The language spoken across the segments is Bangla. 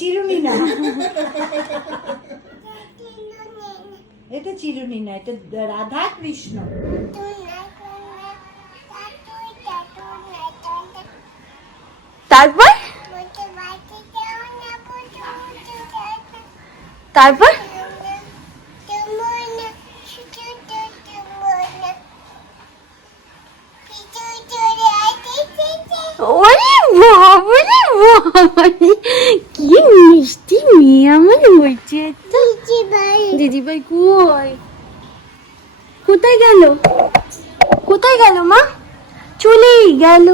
চিরুনি না, এটা চিরুনি না, এটা রাধা কৃষ্ণ। তারপর তারপর ওরে বাবারে বাবারে, কি মিষ্টি মেয়ে আমার হয়েছে। দিদিভাই কই, কোথায় গেল, কোথায় গেল মা? চলেই গেল।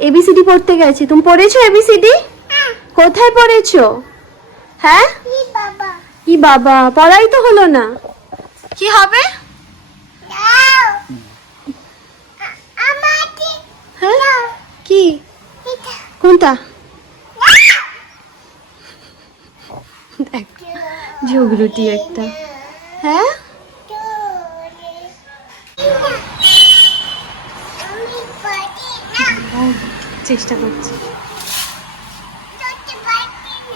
এবিসিডি পড়তে গেছে। তুমি পড়েছো এবিসিডি? কোথায় পড়েছো? হ্যাঁ কি বাবা, পড়াই তো হলো না। কি হবে? হ্যাঁ কি, কোনটা? দেখ ঝগড়ুটি একটা। হ্যাঁ চেষ্টা করছি।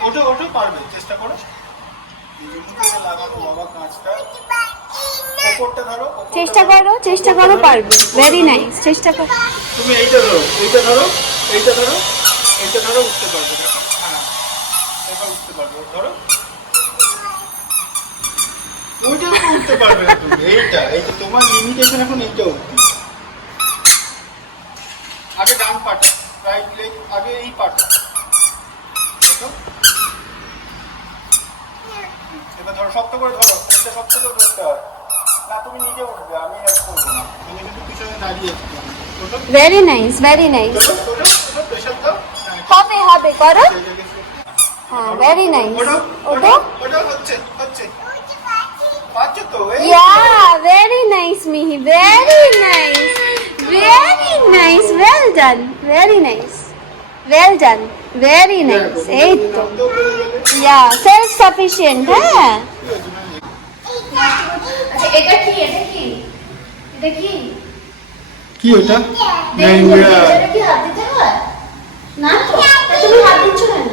ওটা ওটা পারবে, চেষ্টা করো। লাগানো বাবা কাঁচটা ওপরটা ধরো, চেষ্টা করো, চেষ্টা করো, পারবে। ভেরি নাইস, চেষ্টা করো। তুমি এইটা ধরো, এইটা ধরো, এইটা ধরো, এইটা ধরো, উঠতে পারবে। হ্যাঁ এটা উঠতে পারবে, ধরো। ওইটা তো উঠতে পারবে না তুমি। এইটা এইটা তোমার লিমিটেশন এখন, এইটা উঠতে। আগে ডান পাটা, রাইট লেগ, আগে এই পাটা দেখো। এবার ধরো, শক্ত করে ধরো, এটা শক্ত করে ধরতে হয় না। তুমি নিজে উঠবে, আমি হেল্প করবো না। তুমি কিন্তু পিছনে দাঁড়িয়ে very nice, very nice. Pressure দাও। হবে হবে, করো। হ্যাঁ ভেরি নাইস। ওটা ওটা হচ্ছে হচ্ছে পাচ্ছো তো? ইয়া ভেরি নাইস মিহি, very nice, very nice, well done, very nice, well done, very nice. এই তো ইয়া সেলফ সাফিশিয়েন্ট। হ্যাঁ এটা কি, এটা কি, এটা কি, কি ওটা? এটা কি হাত দিতে হয় না তো? তুমি হাত দিচ্ছ কেন?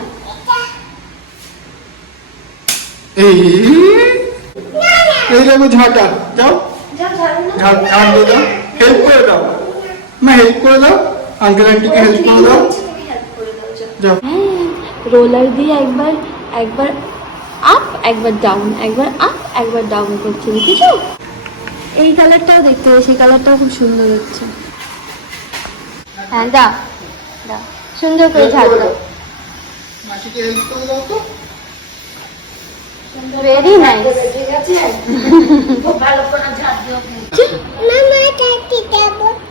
এই দেখো ঝাঁটা, যাও ঝাড় ঝাড় দিয়ে দাও, হেল্প করে দাও মা, হেল্প করে দাও, আঙ্কেল আন্টিকে হেল্প করে দাও, যাও। রোলার দিয়ে একবার একবার আপ একবার ডাউন, একবার আপ একবার ডাউন করছে, বুঝেছো? এই কালারটাও দেখতে হবে, সেই কালারটাও খুব সুন্দর হচ্ছে। হ্যাঁ দাও দাও, সুন্দর করে ঝাড় দাও। মাসিকে হেল্প করে দাও তো। Very nice.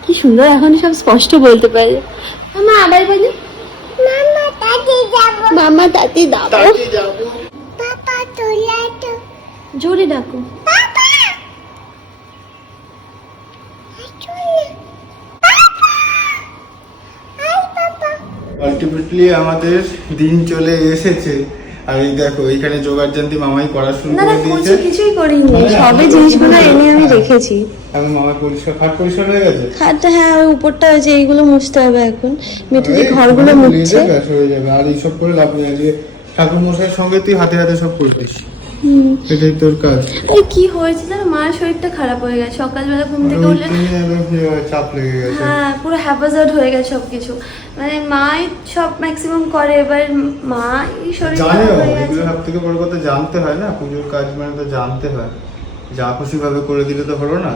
কি সুন্দর, এখন সব স্পষ্ট বলতে পারে। মামা আবার বলি, মামা তাতে দাও, তাকে যাবো। জোরে ডাকো। আলটিমেটলি আমাদের দিন চলে এসেছে। আর এই দেখো, এইখানে জোগাড় জানতি মামাই করা শুরু না করে না, দিয়েছে। কিছুই করিনি, সবে জিনিসগুলো এনে আমি রেখেছি। এখন মামা পরিষ্কার, খাট পরিষ্কার হয়ে গেছে। খাটটা হ্যাঁ, ওই উপরটা হয়েছে, এইগুলো মুছতে হবে এখন। মিঠুদি ঘরগুলো মুছছে। ব্যাস হয়ে যাবে। আর এইসব করে লাভ নেই, আজকে ঠাকুর মশাইয়ের সঙ্গে তুই হাতে হাতে সব করতিস, এটাই তোর কাজ। এই কি হয়েছে জানো, মার শরীরটা খারাপ হয়ে গেছে। সকালবেলা ঘুম থেকে উঠলে চাপ লেগে গেছে। হ্যাঁ পুরো হ্যাপাজার্ড হয়ে গেছে সবকিছু। মানে মাই সব ম্যাক্সিমাম করে, এবার মা এই শরীর জানো, খারাপ হয়ে গেছে। এগুলো সব থেকে বড় কথা জানতে হয় না, পুজোর কাজ মানে তো জানতে হয়। যা খুশি ভাবে করে দিলে তো হলো না,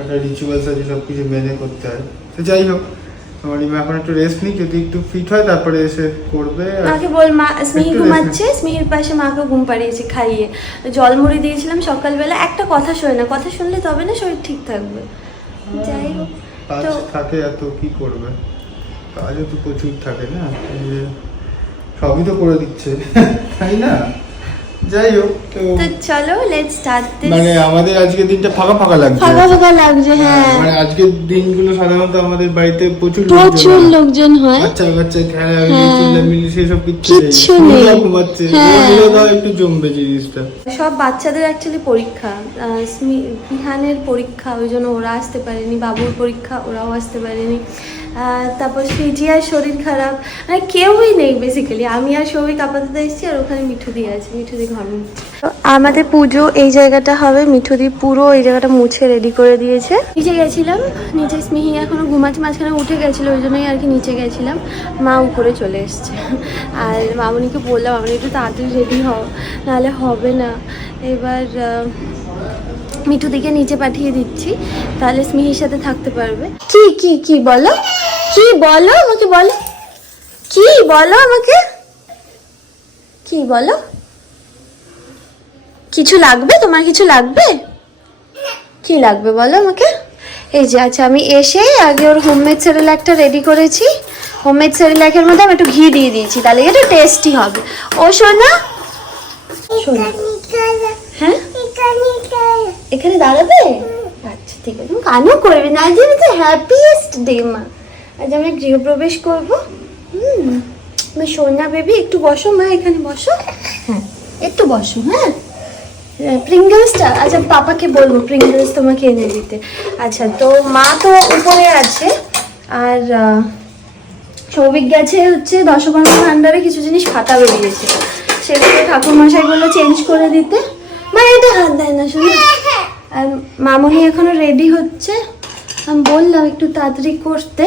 একটা রিচুয়ালস আছে, সবকিছু মেনে করতে হয়। তো যাই হোক, আমার ইমা এখন একটু রেস্ট নিই, যদি একটু ফিট হয় তারপরে এসে করবে। মাকে বল, মা স্মিহি ঘুমাচ্ছে, স্মিহির পাশে মাকে ঘুম পাড়িয়েছি, খাইয়ে জল মুড়ি দিয়েছিলাম সকালবেলা। একটা কথা শোয় না, কথা শুনলে তবে না শরীর ঠিক থাকবে। যাই হোক, কাজ তো থাকে এত, কি করবে, কাজও তো প্রচুর থাকে না, এই যে সবই তো করে দিচ্ছে তাই না। যাই হোক, তো তো চলো লেটস স্টার্ট দিস। মানে আমাদের আজকের দিনটা ফাঁকা ফাঁকা লাগছে। ফাঁকা ফাঁকা লাগছে, হ্যাঁ। মানে আজকের দিনগুলো সাধারণত আমাদের বাড়িতে প্রচুর প্রচুর লোকজন হয়। বাচ্চা বাচ্চা খেলা, হ্যাঁ। চিল্লামিল্লি সেসব কিচ্ছু নেই, নেই। ঘুমাচ্ছে। হ্যাঁ। ওগুলো দাও একটু জমবে জিনিসটা। সব বাচ্চাদের অ্যাকচুয়ালি পরীক্ষা, বিহানের পরীক্ষা, ওই জন্য ওরা আসতে পারেনি। বাবুর পরীক্ষা, ওরাও আসতে পারেনি। তারপর ফিজিয়ার শরীর খারাপ, মানে কেউই নেই বেসিক্যালি। আমি আর সৌভিক আপাতত এসেছি, আর ওখানে মিঠুদি আছে, মিঠুদি ঘর মুছছে। আমাদের পুজো এই জায়গাটা হবে, মিঠুদি পুরো এই জায়গাটা মুছে রেডি করে দিয়েছে। নিচে গেছিলাম, নিচে স্মিহি এখনো ঘুমাচ্ছে, মাঝখানে উঠে গেছিলো, ওই জন্যই আর কি নিচে গেছিলাম। মা উপরে চলে এসছে, আর মামনিকে বললাম মামনি একটু তাড়াতাড়ি রেডি হও, নাহলে হবে না। এবার মিঠুদিকে নিচে পাঠিয়ে দিচ্ছি, তাহলে স্মিহির সাথে থাকতে পারবে। কি কি কি বলো, কি বলো আমাকে, বলো কি বলো আমাকে, কি বলো? কিছু লাগবে তোমার, কিছু লাগবে? কি লাগবে বলো আমাকে? এই যে আচ্ছা, আমি এসে আগে ওর হোমমেড সেরেল্যাকটা রেডি করেছি। হোমমেড সেরেল্যাকের মধ্যে আমি একটু ঘি দিয়ে দিয়েছি, তাহলে একটু টেস্টি হবে। ও সোনা, সোনা, হ্যাঁ এখানে দাঁড়াবে? আচ্ছা ঠিক আছে, তুমি কানও করবে না। আজ তো হ্যাপিয়েস্ট ডে মা, আজ আমরা গৃহপ্রবেশ করবো। মা সোনা বেবি, একটু বসো মা, এখানে বসো, হ্যাঁ একটু বসো। হ্যাঁ প্রিঙ্গলসটা, আচ্ছা পাপাকে বলবো প্রিঙ্গলস তোমাকে এনে দিতে। আচ্ছা তো মা তো উপরে আছে, আর সৌভিক গেছে হচ্ছে দশকর্মা ভান্ডারে কিছু জিনিস ফাটা বেরিয়েছে, সেগুলো ঠাকুরমশাই বললো চেঞ্জ করে দিতে। মা এটা হাত দেয় না শোনো। আর মামনি এখনো রেডি হচ্ছে, আমি বললাম একটু তাড়াতাড়ি করতে,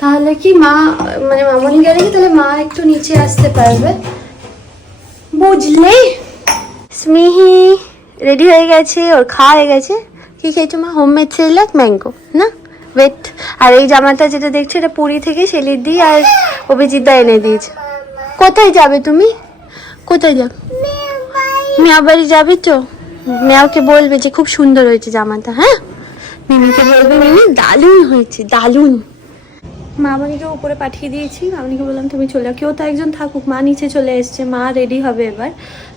তাহলে কি মা মানে মামনি গেলে কি তাহলে মা একটু নিচে আসতে পারবে, বুঝলে? স্মিহি রেডি হয়ে গেছে, ওর খাওয়া হয়ে গেছে। কি খেয়েছো মা? হোমমেড সেরেল্যাক ম্যাঙ্গো না ওয়েট। আর এই জামাটা যেটা দেখছো এটা পুরী থেকে সেলিদি আর অভিজিৎদা এনে দিয়েছে। কোথায় যাবে তুমি, কোথায় যাবে? মিয়া বাড়ি যাবে তো? মিয়াকে বলবে যে খুব সুন্দর হয়েছে জামাটা। হ্যাঁ মিমিকে বলবে মিমি দারুণ হয়েছে, দারুণ। মামনিকে উপরে পাঠিয়ে দিয়েছি, মামনিকে বললাম তুমি চলে যাও, কেউ তো একজন থাকুক। মা নিচে চলে এসছে, মা রেডি হবে এবার।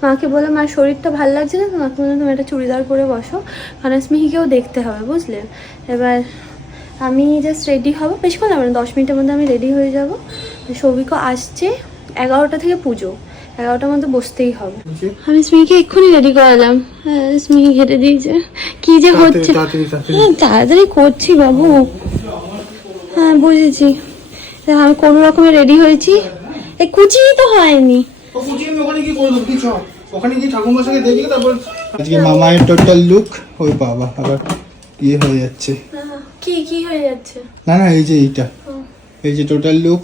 মাকে বললাম মার শরীরটা ভালো লাগছে না, মাকে বললাম তুমি একটা চুড়িদার পরে বসো, কারণ স্মিহিকেও দেখতে হবে বুঝলেন। এবার আমি জাস্ট রেডি হবো, বেশিক্ষণ হবে না, 10 মিনিটের মধ্যে আমি রেডি হয়ে যাব। সৌভিকও আসছে, 11টা থেকে পুজো, 11টার মধ্যে বসতেই হবে। আমি স্মিহিকে এক্ষুনি রেডি করালাম, হ্যাঁ স্মিহি ঘেটে দিয়েছে। কি যে হচ্ছে, হ্যাঁ তাড়াতাড়ি করছি বাবু। হ্যাঁ বুঝেছি, আমি কোনো রকমে রেডি হয়েছি, এই কুচি তো হয়নি। আজকে মামায়ের টোটাল লুক, ওই বাবা আবার ইয়ে হয়ে যাচ্ছে। কি কি হয়ে যাচ্ছে? না না এই যে এইটা, এই যে টোটাল লুক।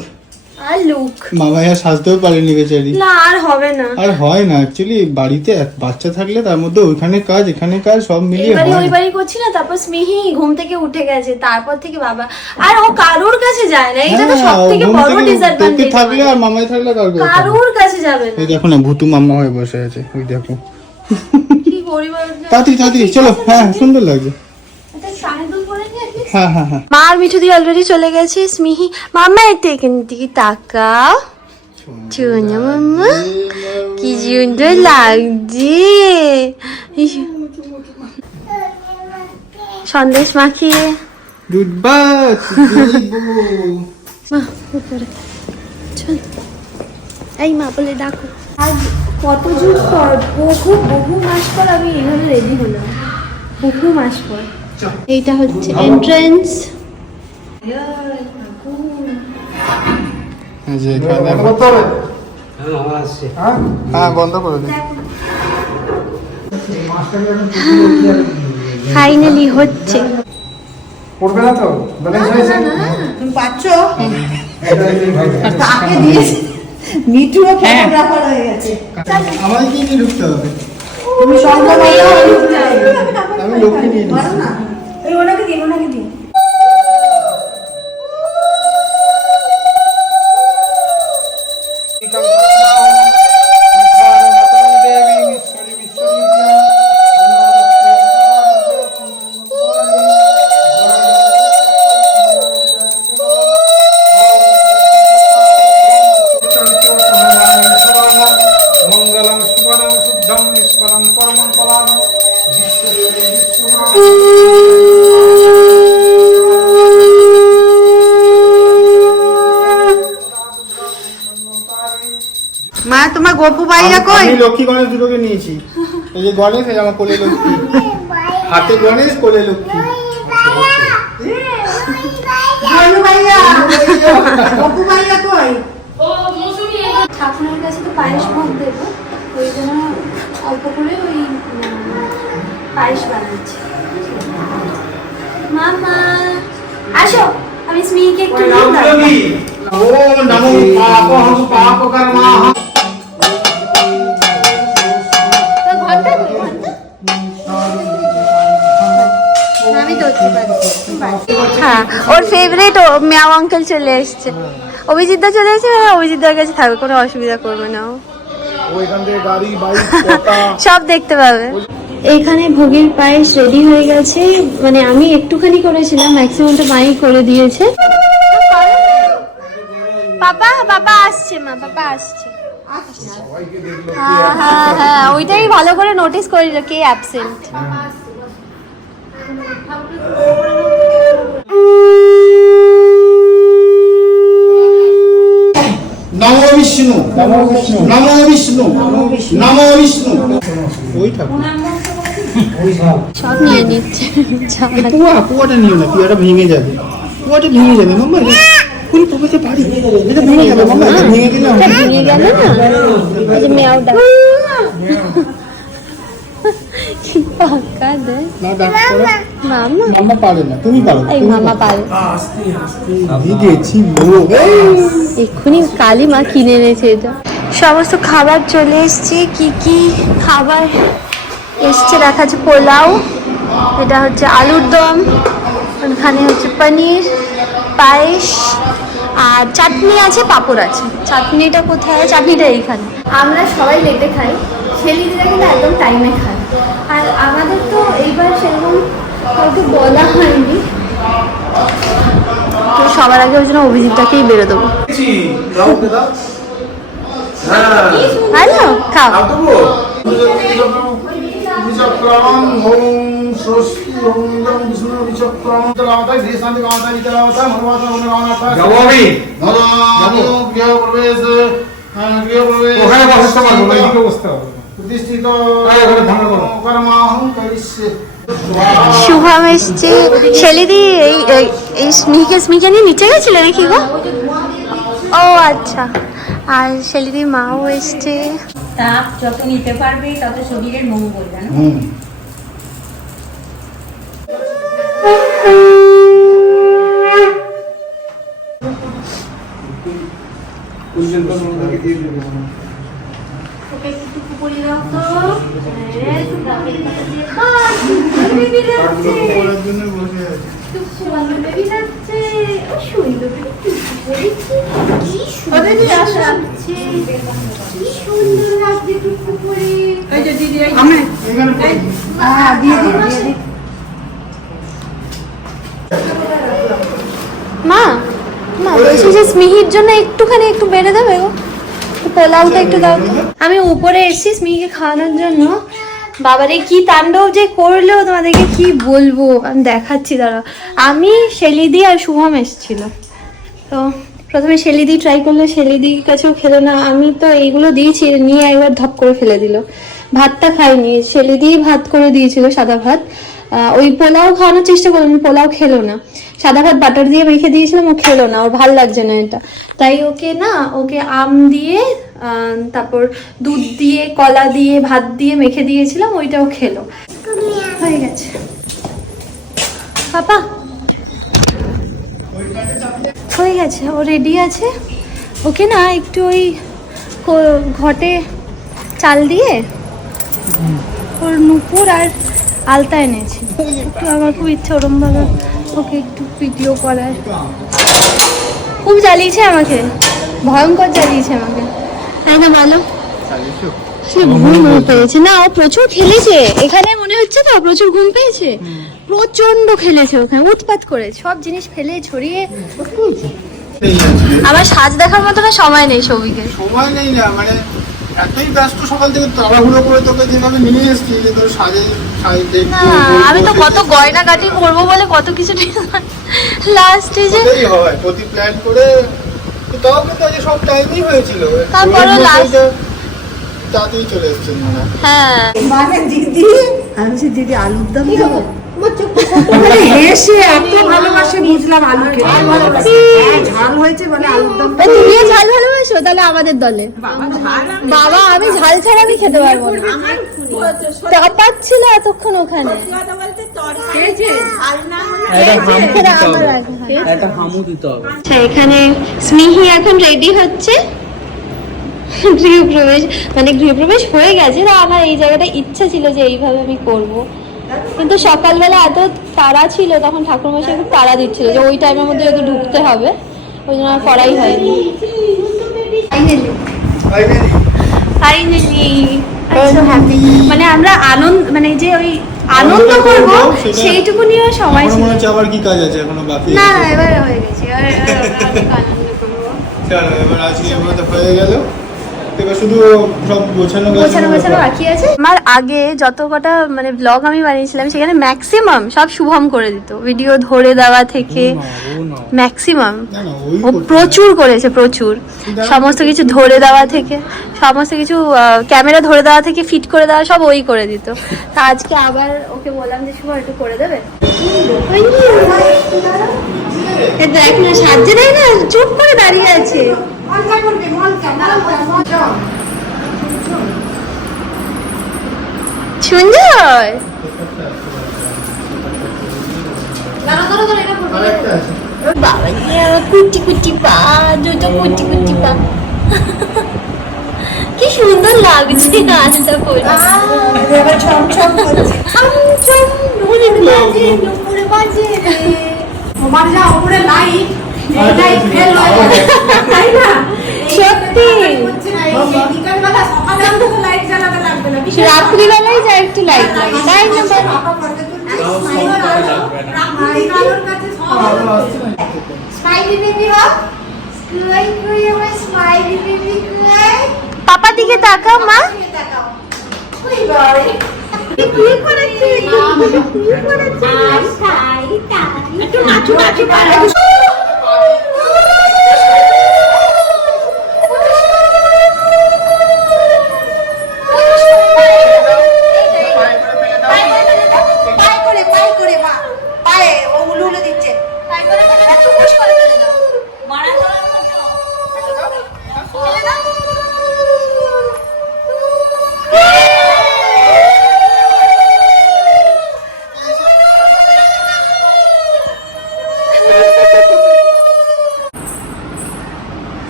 আর লুক মামাই আর সাজতেও পারেনি বেচারি। না আর হবে না, আর হয় না অ্যাকচুয়ালি, বাড়িতে এক বাচ্চা থাকলে তার মধ্যে ওইখানে কাজ এখানে কাজ সব মিলিয়ে এবারে হয় ওই না। বাড়ি করছি না, তারপর স্মিহি ঘুম থেকে উঠে গেছে, তারপর থেকে বাবা আর ও কারোর কাছে যায় না, এটা তো সবথেকে বড় ডিসঅ্যাডভান্টেজ। থাকলে আর মামাই থাকলে কারোর কাছে যাবে না। এই দেখো না ভুতু মাম্মা হয়ে বসে আছে, ওই দেখো। কি পরিবার, তাড়াতাড়ি তাড়াতাড়ি চলো, হ্যাঁ সুন্দর লাগছে। হ্যাঁ হ্যাঁ হ্যাঁ। মা আর মিঠুদি অলরেডি চলে গেছে। স্মিহি মাম্মা একটু এখান দিকে তাকাও, চুনা মাম্মা কি সুন্দর লাগছে। সন্দেশ মাখিয়ে দুধ ভাত মা উপরে চল, এই মা বলে ডাকো। আজ কত যুগ পর, বহু মাস পর আমি এভাবে রেডি হলাম, বহু মাস পর। এইটা হচ্ছে এন্ট্রান্স। হ্যাঁ বন্ধ করে দিন। ফাইনালি হচ্ছে। পড়বে না তো, ব্যালেন্স হয়েছে। তুমি পাচ্ছো? তাকে দিয়েছি, মিঠুও ফটোগ্রাফার হয়ে গেছে। আমায় কি নিয়ে ঢুকতে হবে? তুমি সঙ্গে আমি লোককে নিয়ে নিচ্ছি। না এই ওনাকে দিন, ওনাকে দিন। মঙ্গলং সুবরং শুদ্ধং নিষ্কলং পরমং কলাং মা তোমার গপু ভাইয়া কই? আমি লক্ষ্মী গণেশ দুটোকে নিয়েছি। এই যে গণেশ, এই আমার কোলে লক্ষ্মী, হাতে গণেশ কোলে লক্ষ্মী। বলু ভাইয়া বাবু ভাইয়া কই? ঠাকুরের কাছে তো পায়েস ভোগ দেবো, ওই জন্য অল্প করে ওই পায়েস বানাচ্ছি। মামা আসো, আমি স্মিকে একটু ओम नमो पापहं पापकर्माः হ্যাঁ, ওর ফেভারিট মিয়াও আঙ্কেল চলে এসছে। অভিজিৎ দা চলে এসেছে, অভিজিৎ দার কাছে থাকবে, কোনো অসুবিধা করবে না, ওইখান থেকে গাড়ি বাইক কটা সব দেখতে পাবে। এখানে ভোগের পায়েস রেডি হয়ে গেছে, মানে আমি একটুখানি করেছিলাম, ম্যাক্সিমামটা মাই করে দিয়েছে। পাপা পাপা আসছে, মা পাপা আসছে। হ্যাঁ হ্যাঁ হ্যাঁ, ওইটাই ভালো করে নোটিস করে দিল কে অ্যাবসেন্ট। নমো বিষ্ণু নমো বিষ্ণু নমো বিষ্ণু নমো বিষ্ণু। ওই ঠাকুর সব নিয়ে নিচ্ছে। পুয়াটা নিও না, পুয়াটা ভেঙে যাবে, পুয়াটা ভেঙে যাবে মাম্মা, পুরো পকেটে পারি, এটা ভেঙে যাবে মাম্মা, এটা ভেঙে দিলে ভেঙে গেল না, এই যে মেয়াও ডাক কি পাকা দে না, ডাক করো। মামা, মাম্মা পারে না, তুমি পারো। এই মামা পারে। ভিজেছি লোক। এক্ষুনি কালী মা কিনে এনেছে এটা। সমস্ত খাবার চলে এসছে, কি কি খাবার এসছে দেখাচ্ছে। পোলাও, এটা হচ্ছে আলুর দম, এখানে হচ্ছে পনির, পায়েস আর চাটনি আছে, পাঁপড় আছে। চাটনিটা কোথায়? চাটনিটা এইখানে। আমরা সবাই লেটে খাই, ছেলেদিরা কিন্তু একদম টাইমে খায়, আর আমাদের তো এইবার সেরকম কাউকে বলা হয়নি, তো সবার আগে ওই জন্য অভিজিৎটাকেই বেরো দেবো। ভালো খাও। विचक्रम ओम स्वस्ति ओम गं विष्णु विचक्रम तलावता देशांत गावता नितलावता मनवासा मनवानाता जवाबी नरायो गृह प्रवेश ওখানে বসতে পারবো না, এদিকে বসতে হবে। প্রতিষ্ঠিত ওখানে ধ্যান করো কর্মাহং করিষ্যে। শুভম এসছে, ছেলেদি এই স্মিকে নিয়ে নিচে গেছিলে নাকি গো? ও আচ্ছা, আর ছেলেদির মাও এসছে। তাপ যত নিতে পারবে তত শরীরের মঙ্গল, জানো? মা মা বলছি যে স্মিহির জন্য একটুখানি একটু বেড়ে দেবে গো, পোলাওটা একটু দাও। আমি উপরে এসেছি স্মিহিকে খাওয়ানোর জন্য, বাবারে কি তাণ্ডব যে করলো তোমাদেরকে কি বলবো, আমি দেখাচ্ছি দাঁড়া। আমি শেলিদি আর শুভম এসেছিল, তো প্রথমে শেলিদি ট্রাই করলো, শেলিদির কাছেও খেলো না। আমি তো এইগুলো দিয়েছি, নিয়ে একবার ধপ করে ফেলে দিল। ভাতটা খাইনি, শেলিদি ভাত করে দিয়েছিল, সাদা ভাত। ওই পোলাও খাওয়ানোর চেষ্টা করলাম, পোলাও খেলো না। সাদা ভাত বাটার দিয়ে মেখে দিয়েছিলাম, ও খেলো না, ওর ভাল লাগছে না এটা। তাই ওকে আম দিয়ে, তারপর দুধ দিয়ে, কলা দিয়ে, ভাত দিয়ে মেখে দিয়েছিলাম, ওইটাও খেলো। হয়ে গেছে পাপা, হয়ে গেছে, ও রেডি আছে। ওকে না একটু ওই ঘটে চাল দিয়ে ওর নুপুর আর আলতা এনেছি, একটু আমার খুব ইচ্ছা ওরমভাবে ওকে একটু ভিডিও করার। খুব জ্বালিয়েছে আমাকে, ভয়ঙ্কর জ্বালিয়েছে আমাকে, তাই না বলো? ঘুম পেয়েছে না, ও প্রচুর খেলেছে এখানে, মনে হচ্ছে তো প্রচুর ঘুম পেয়েছে, প্রচন্ড খেলেছে ওখানে, উৎপাত করে সব জিনিস ফেলে ছড়িয়ে। আমার সাজ দেখার মতো না সময় নেই সবিকে, সময় নেই না, মানে এতই ব্যস্ত সকাল থেকে তাড়াহুড়ো করে তোকে যেভাবে নিয়ে এসেছি যে তোর আমি তো কত গয়না কাটি করবো বলে কত কিছু লাস্টে যে হয় প্রতি প্ল্যান করে, তাও কিন্তু সব টাইমই হয়েছিল, তারপরে লাস্ট তাড়াতাড়ি চলে এসেছেন। হ্যাঁ মানে দিদি, আমি দিদি আলুর দম দেবো, মানে হেসে এত ভালোবাসে বুঝলাম আলুকে। ঝাল হয়েছে বলে আলুর দম। তুমিও ঝাল ভালোবাসো তাহলে আমাদের দলে। বাবা আমি ঝাল ছাড়া আমি খেতে পারবো না। চাপাচ্ছিল এতক্ষণ ওখানে। এখানে স্নেহি এখন রেডি হচ্ছে গৃহপ্রবেশ, মানে গৃহপ্রবেশ হয়ে গেছে। না আমার এই জায়গাটা ইচ্ছা ছিল যে এইভাবে আমি করব, কিন্তু সকালবেলা এত তাড়া ছিল, তখন ঠাকুরমশাই খুব তাড়া দিচ্ছিল যে ওই টাইমের মধ্যে যদি ঢুকতে হবে, ওই জন্য আর করাই হয়নি। ফাইনালি মানে আমরা আনন্দ, মানে যে ওই আনন্দ করব সেইটুকু নিয়ে সময় ছিল। মনে হচ্ছে আবার কি কাজ আছে এখনো বাকি? না এবার হয়ে গেছে, এবার আনন্দ করবো। চলো এবার আজকে আমাদের হয়ে গেল, এবার শুধু সব গোছানো বাকি আছে। আমার আগে যত কটা মানে ব্লগ আমি বানিয়েছিলাম সেখানে ম্যাক্সিমাম সব শুভম করে দিত, ভিডিও ধরে দেওয়া থেকে ম্যাক্সিমাম ও প্রচুর করেছে, প্রচুর সমস্ত কিছু ধরে দেওয়া থেকে, সমস্ত কিছু ক্যামেরা ধরে দেওয়া থেকে ফিট করে দেওয়া সব ওই করে দিত। তা আজকে আবার ওকে বললাম যে শুভ একটু করে দেবে। দেখ না সাহায্য দেয় না, চুপ করে দাঁড়িয়ে আছে। সুন্দর বাবা কুটি কুটি পা, দুটো কুটি কুটি পা, কি সুন্দর লাগছে নাচটা পরে। সত্যি রাত্রিবেলায় যা একটু লাইট লাগে তাই না? পাপা দিকে তাকাও মা।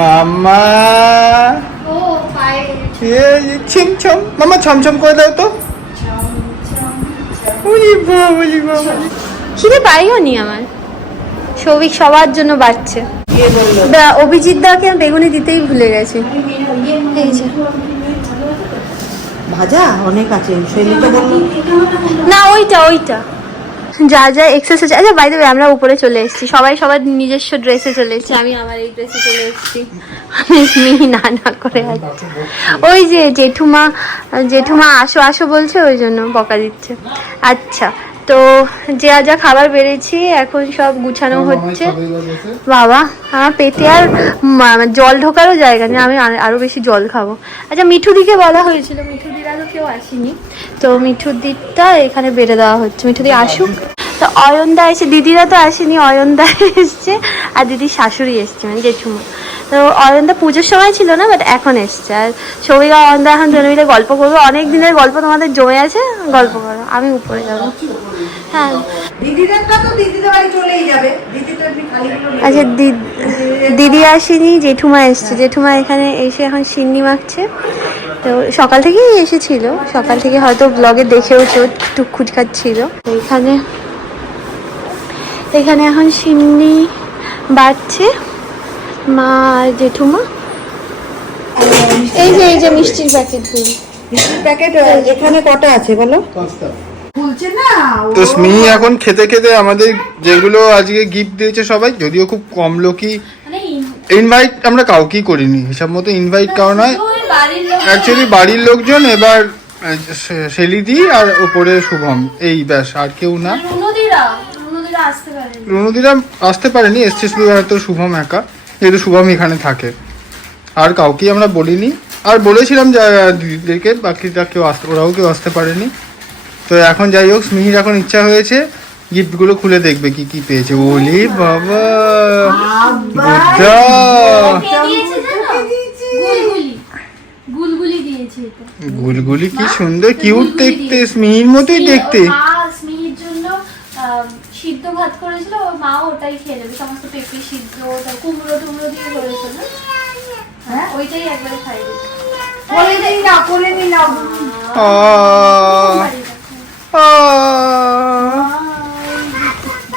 মামা ছিমছম, মামা ছমছম করে দাও তো। খিদে পাইও নি আমার, সৌভিক সবার জন্য বাড়ছে। অভিজিৎ দাকে বেগুনি দিতেই ভুলে গেছে। ভাজা অনেক আছে, না ওইটা ওইটা যা যা এক্সারসাইজ। আচ্ছা বাই দ্য ওয়ে আমরা উপরে চলে এসেছি, সবাই সবার নিজস্ব ড্রেসে চলে এসেছি। আমি আমার এই ড্রেসে চলে এসেছি, মিহি না না করে আছে। ওই যে জেঠুমা আসো আসো বলছে, ওই জন্য বকা দিচ্ছে। আচ্ছা তো যা যা খাবার বেড়েছি এখন সব গুছানো হচ্ছে। বাবা আমার পেটে আর জল ঢোকারও জায়গা নেই, আমি আরো বেশি জল খাবো। আচ্ছা মিঠুদিকে বলা হয়েছিল, মিঠুদিরা তো কেউ আসেনি, তো মিঠুদিটা এখানে বেড়ে দেওয়া হচ্ছে। মিঠুদি আসুক। তো অয়নদা এসে, দিদিরা তো আসেনি, অয়নদা এসছে আর দিদির শাশুড়ি এসছে মানে জেঠুমা। তো অয়নদা পুজোর সময় ছিল না, বাট এখন এসছে। আর সৌভিকা অয়নদা এখন দুজনে মিলে গল্প করবো, অনেক দিনের গল্প তোমাদের জমে আছে, গল্প করো। আমি উপরে যাবো। হ্যাঁ আচ্ছা দিদি আসেনি, জেঠুমা এসছে। জেঠুমা এখানে এসে এখন সিন্নি মাখছে। তো সকাল থেকেই এসেছিল, সকাল থেকে হয়তো ব্লগে দেখেওছো, টুক খাচ্ছিল। এখানে এখন সিন্নি বাড়ছে মা আর জেঠুমা। এই যে মিষ্টির প্যাকেটগুলো, মিষ্টির প্যাকেট এখানে কটা আছে বলো? 5টা। খুলছে না। তো স্মিহি এখন খেতে খেতে আমাদের যেগুলো আজকে গিফট দিয়েছে সবাই, যদিও খুব কম লোকই ইনভাইট, আমরা কাউকেই করিনি হিসাব মতো ইনভাইট, কারণ হয় অ্যাকচুয়ালি বাড়ির লোকজন, এবার শেলিদি আর ওপরে শুভম, এই ব্যাস, আর কেউ না। রুনুদিরা আসতে পারেনি, এসছে শুধু হয়তো শুভম একা, যেহেতু শুভম এখানে থাকে। আর কাউকেই আমরা বলিনি, আর বলেছিলাম দিদিদেরকে, বাকিটা কেউ ওরাও কেউ আসতে পারেনি। তো এখন যাই হোক, স্মিহির এখন ইচ্ছা হয়েছে গিফটগুলো খুলে দেখবে কি কি পেয়েছে। ওলি বাবা, বুদ্ধা। কে দিয়েছে জানো? গুলগুলি দিয়েছে এটা। গুলগুলি কি সুন্দর, কিউট দেখতে, স্মিহির মতোই দেখতে। মা স্মিহির জন্য সিদ্ধ ভাত করেছিল, ওর মা ওটাই খেয়ে নেবে, সমস্ত পেঁপে সিদ্ধ, কুমড়ো টুমড়ো দিয়ে করেছিল না, হ্যাঁ ওইটাই একবারে খাই দিচ্ছে। কোলে নিই না, কোলে নিই না।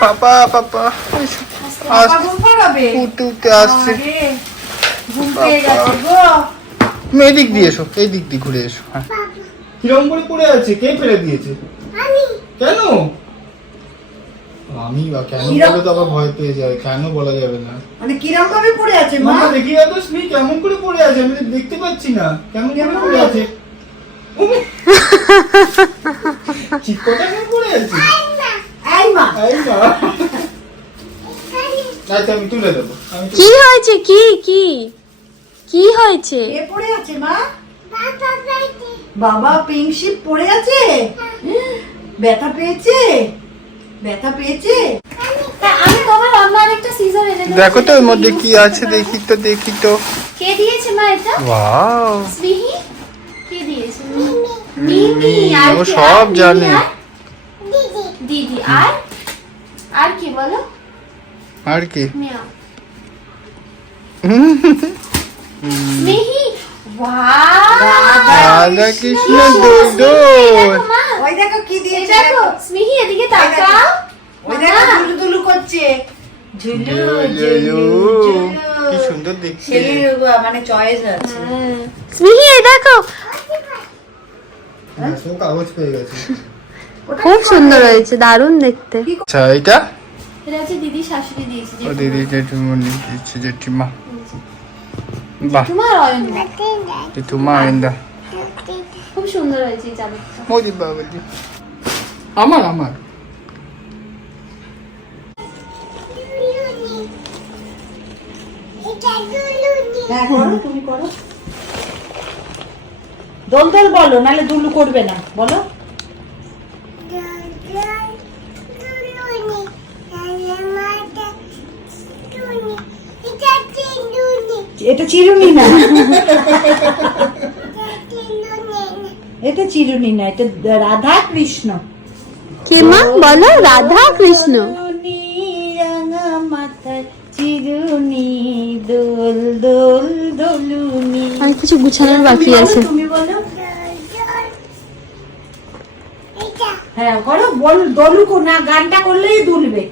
পাপা পাপা পাপা ঘুম পাড়াবে। উঠতে আসছে। আরে, ঘুম পেয়ে গেছে গো। তুমি এদিক দিয়ে এসো, এই দিক দিয়ে ঘুরে এসো। হ্যাঁ, কিরম করে পড়ে আছে, কে ফেলে দিয়েছে? কেন আমি বা কেন বলে তো আবার ভয় পেয়ে যায়, কেন বলা যাবে না। মানে কিরম ভাবে পড়ে আছে মা? মামা দেখি তো স্মি কেমন করে পড়ে আছে, আমি তো দেখতে পাচ্ছি না কেমন করে পড়ে আছে। চিৎকারটা কেন পড়ে আছে? এই মা, এই না, আচ্ছা আমি তুলে দেবো। কি হয়েছে? কি কি কি হয়েছে? কে পড়ে আছে মা? বাবা পিঙ্ক শিপ পড়ে আছে। ব্যথা পেয়েছে, ব্যথা পেয়েছে। আমি তোমার অন্য আরেকটা সিজার এনে দেবো। দেখো তো ওর মধ্যে কি আছে, দেখি তো দেখি তো। কে দিয়েছে মা এটা? ওয়াও, স্মিহি কে দিয়েছে? মিমি। আর ও কে? সব আর মিমি জানে। আর দিদি আর কি বলো? আর কি? মিয়াও। স্মিহি, ওয়াও, রাধা কৃষ্ণ স্মিহি, দোল। দেখো মা, ওই দেখো কি এই দিয়েছে। দেখো স্মিহি, এদিকে তাকাও। ওই দেখো দুলু দুলু করছে। ঝুলু ঝুলু কি সুন্দর দেখতে। ছেলের মানে চয়েস আছে। হ্যাঁ। স্মিহি, এই দেখো, হ্যাঁ, সব কাগজ পেয়ে গেছে। খুব সুন্দর হয়েছে, দারুণ দেখতে। আচ্ছা এইটা এটা হচ্ছে দিদি শাশুড়ি দিয়েছে, ও দিদি জেঠুমনি দিচ্ছে, জেঠিমা। বাহ, তোমার অয়নদা জেঠুমা আইন্দা। খুব সুন্দর হয়েছে এই চাদরটা। মোদি বাবাজি, আমার আমার হ্যাঁ করো, তুমি করো। দোল দোল বলো, নাহলে দুলু করবে না, বলো। এটা চিরুনি না, এটা চিরুনি না, এটা রাধা কৃষ্ণ। কে মা বলো? রাধা কৃষ্ণ। চিরুনি রাঙা মাথায় চিরুনি, দোল দোল দোলুনি। আর কিছু গুছানোর বাকি আছে। তুমি বলো। হ্যাঁ করো, বল দোলুকো না, গানটা করলেই দুলবে।